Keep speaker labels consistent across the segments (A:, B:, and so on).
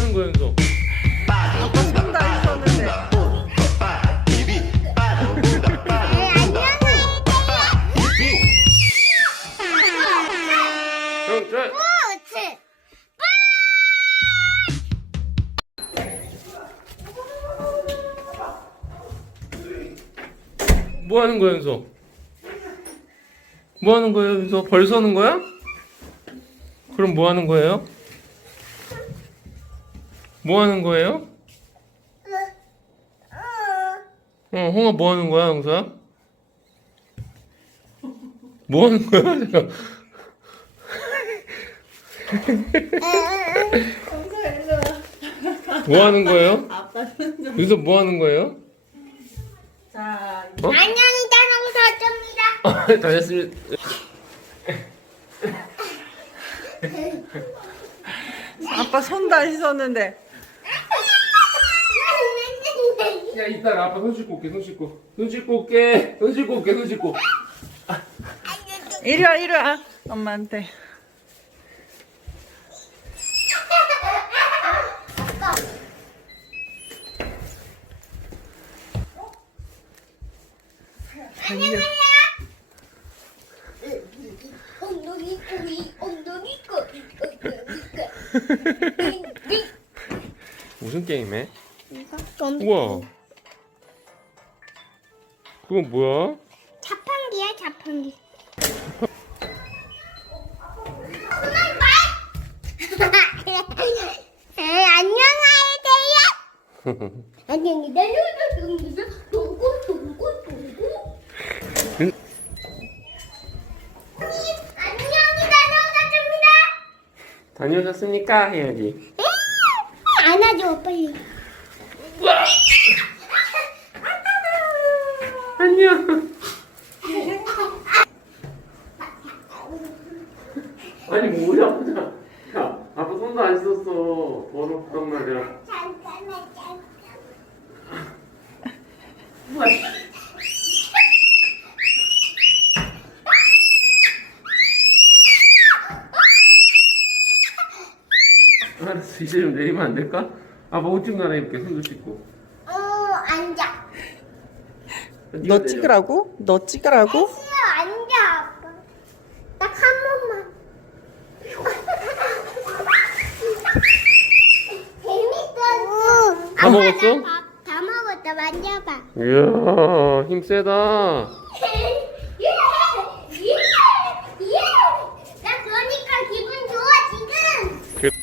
A: 하는 거야, 연서?
B: 아빠 손 다 있었는데.
A: 형, 저. 뭐 하는 거야, 연서? 뭐 하는 거예요, 연서? 벌 서는 거야? 그럼 뭐 하는 거예요? 뭐 하는 거예요? 홍아 뭐 하는 거야, 영서야? 뭐 하는 거야? 잠깐. 뭐 하는 거예요?
B: 아빠 손 좀.
A: 여기서 뭐 하는 거예요?
B: 자,
A: 어?
C: 안녕히 다녀오셨습니다.
A: 다녔습니다.
B: 아빠 손 다 있었는데.
A: 야, 이따가 아빠 손 씻고 올게, 손 씻고. 손 씻고 올게. 손 씻고 올게, 손 씻고.
B: 이리 와, 이리 와. 엄마한테.
C: 엉덩이 꼬리, 엉덩이 꼬리,
A: 무슨 게임해?
C: 엉덩이.
A: 우와. 그건 뭐야?
C: 자판기야, 자판기. 안녕하세요. 안녕히 다녀오셨습니다. 동고 동고 동고. 안녕히 다녀오셨습니다.
A: 다녀오셨습니까? 해야지.
C: 안아줘 빨리.
A: 안녕. 아니 뭐야, 보자. 야, 아빠 손도 안 씻었어. 더럽단 말이야.
C: 잠깐만 잠깐.
A: 알았어, 이제 좀 내리면 안 될까? 아빠 옷 좀 갈아입게, 손도 씻고.
C: 앉아.
B: 너 찍으라고? 너 찍으라고?
C: 싫어, 앉아 아빠. 딱 한 번만. 재밌었어.
A: 다 먹었어?
C: 다 먹었다. 만져봐.
A: 이야, 힘 세다.
C: 예, 예, 예. 나 그러니까 기분 좋아 지금.
A: 그-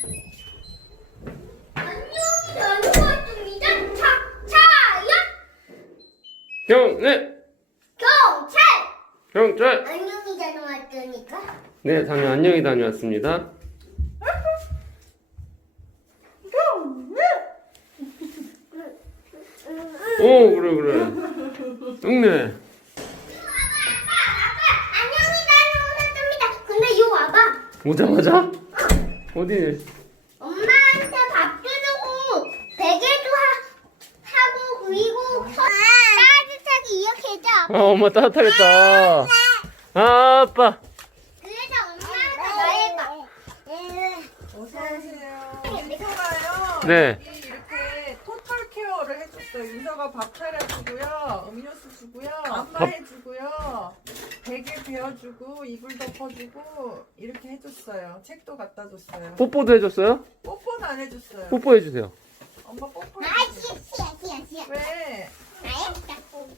C: 안녕히 다녀왔습니다. 차차야
A: 형, 네.
C: 경찰.
A: 형, 저.
C: 안녕히 다녀왔으니까.
A: 네, 안녕히 다녀왔습니다. 오, 그래. 응네.
C: 안녕히 다녀오셨습니다. 근데 요 와봐.
A: 오자마자? 어디?
C: 엄마한테 밥도 주고 베개도 하고 그리고 따뜻하게 이렇게 해줘.
A: 아, 엄마 따뜻하겠다. 아, 아빠.
C: 그래서 엄마한테 말해봐.
B: 어서오세요. 민서가요.
A: 네.
B: 이렇게 토탈 케어를 해줬어요. 민서가 밥 차려주고요. 음료수 주고요. 안마해주고요. 베개 베어주고, 이불 덮어주고, 이렇게 해줬어요. 책도 갖다 줬어요.
A: 뽀뽀도 해줬어요?
B: 뽀뽀는 안 해줬어요.
A: 뽀뽀해주세요.
B: 엄마 뽀뽀
C: 아,
B: 해주세요.
C: 씨야.
B: 왜?
C: 알았다.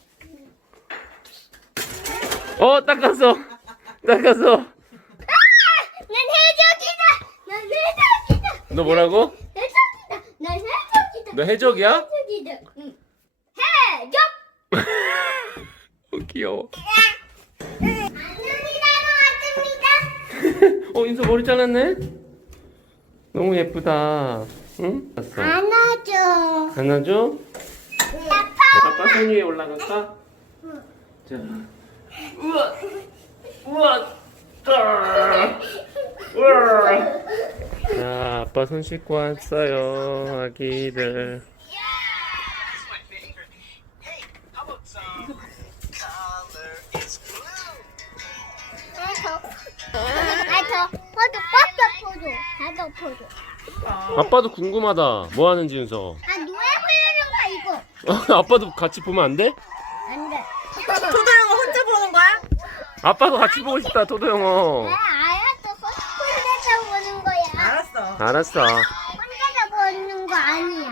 A: 닦았어. 닦았어.
C: 난 해적이다. 난 해적이다.
A: 너 뭐라고?
C: 해적이다. 난 해적이다.
A: 너 해적이야?
C: 해적이다. 응. 해적.
A: 귀여워.
C: 안녕히 다녀왔습니다.
A: 인수 머리 잘랐네? 너무 예쁘다. 응? 봤어.
C: 안아줘.
A: 안아줘? 아빠 손 위에 올라갈까? 자. 우와. 우와. 우와. 자, 아빠 손 씻고 왔어요, 아기들.
C: 저 포도 꽉꽉 포도. 덮어줘.
A: 아빠도 궁금하다. 뭐 하는지 윤서.
C: 아 노래 부르는 거 이거.
A: 아빠도 같이 보면 안 돼?
C: 안 돼.
B: 토도 형아 혼자 보는 거야?
A: 아빠도 같이 보고 싶다 토도 형어.
C: 왜 알았어? 혼자서 보는 거야.
B: 알았어.
A: 알았어.
C: 혼자서 보는 거 아니야.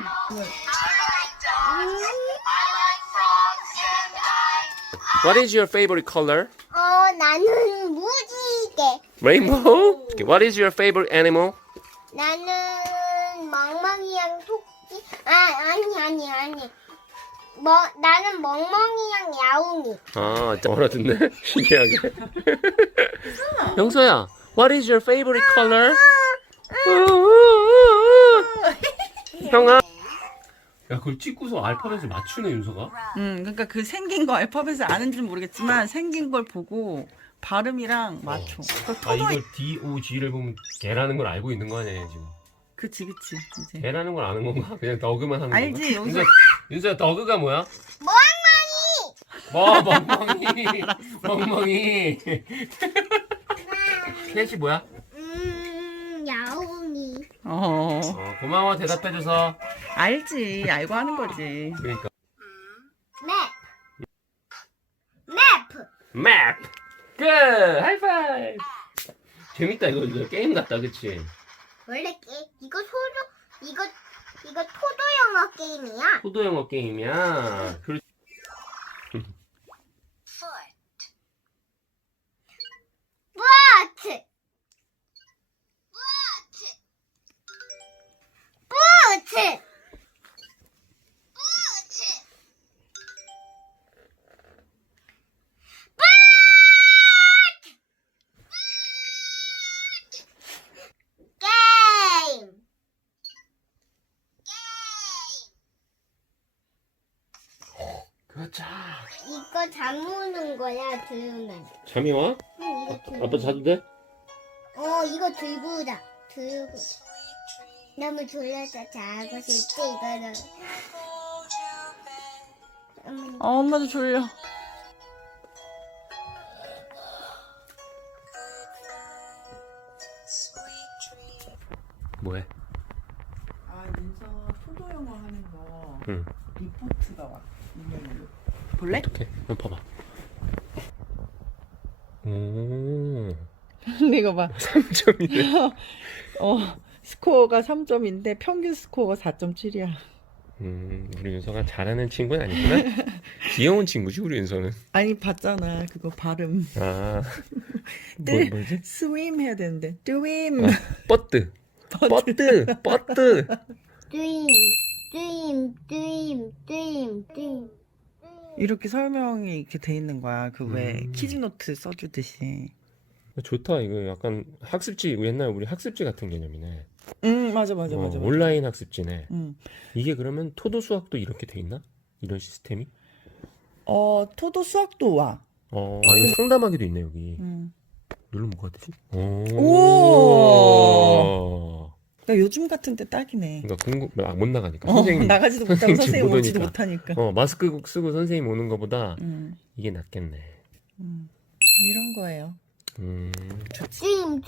A: What is your favorite color?
C: 나는 무지개.
A: Rainbow? Okay, what is your favorite animal?
C: 나는 멍멍이랑 토끼. 아니. 나는 멍멍이랑 야옹이.
A: 아, 알아듣네. 신기하게. 영서야, what is your favorite color? 형아. 야, 그걸 찍고서 알파벳을 맞추네, 윤서가.
B: 그러니까 그 생긴 거 알파벳을 아는지는 모르겠지만 생긴 걸 보고 발음이랑 맞춰. 그러니까
A: 아,
B: 토도
A: 이거 D-O-G를 보면 개라는 걸 알고 있는 거 아니야, 지금.
B: 그치 이제.
A: 개라는 걸 아는 건가? 그냥 더그만 하는
B: 알지,
A: 건가?
B: 영서.
A: 윤서야, 더그가 뭐야?
C: 멍멍이.
A: 멍멍이. 셋이 뭐야?
C: 야옹이.
A: 고마워, 대답해줘서.
B: 알지. 알고 하는 거지.
A: 그러니까.
C: 맵.
A: 맵! 끝! 하이파이브! 재밌다, 이거 게임 같다, 그치?
C: 원래 이거 토도 영어 게임이야.
A: 포도 영어 게임이야.
C: 부츠. 게임.
A: 그렇자.
C: 이거 잠그는 거야, 들으면.
A: 잠이 와?
C: 응, 이거 들고.
A: 아빠 자도 돼?
C: 이거 들고다. 들고. 너무 졸려서 자고 싶지, 이거는.
B: 엄마도 졸려.
A: 뭐해?
B: 윤서 토도 영어 하는 거
A: 응.
B: 리포트가 와. 이메일로. 볼래?
A: 어떡해? 한번 봐봐. 오.
B: 이거 봐.
A: 3점이네.
B: 스코어가 3점인데 평균 스코어가 4.7이야.
A: 우리 윤서가 잘하는 친구는 아니구나. 귀여운 친구지, 우리 윤서는.
B: 아니 봤잖아 그거 발음.
A: 아. 뭐지?
B: 스윙 해야 되는데. 드윈.
A: 뻗드. 뻗드.
C: 드림.
B: 이렇게 설명이 이렇게 돼 있는 거야. 그 왜 키즈노트 써주듯이.
A: 좋다. 이거 약간 학습지, 옛날 우리 학습지 같은 개념이네.
B: 맞아.
A: 온라인 학습지네.
B: 응.
A: 이게 그러면 토도 수학도 이렇게 돼 있나? 이런 시스템이?
B: 토도 수학도 와.
A: 이거 상담하기도 있네, 여기. 누르면 뭐가 되지?
B: 오. 나 요즘 같은 때 딱이네.
A: 그러니까 못 나가니까. 선생님.
B: 나가지도 못하고 선생님
A: 못
B: 오지도
A: 오니까.
B: 못하니까.
A: 마스크 쓰고 선생님 오는 것보다 이게 낫겠네.
B: 이런 거예요.
C: 드림.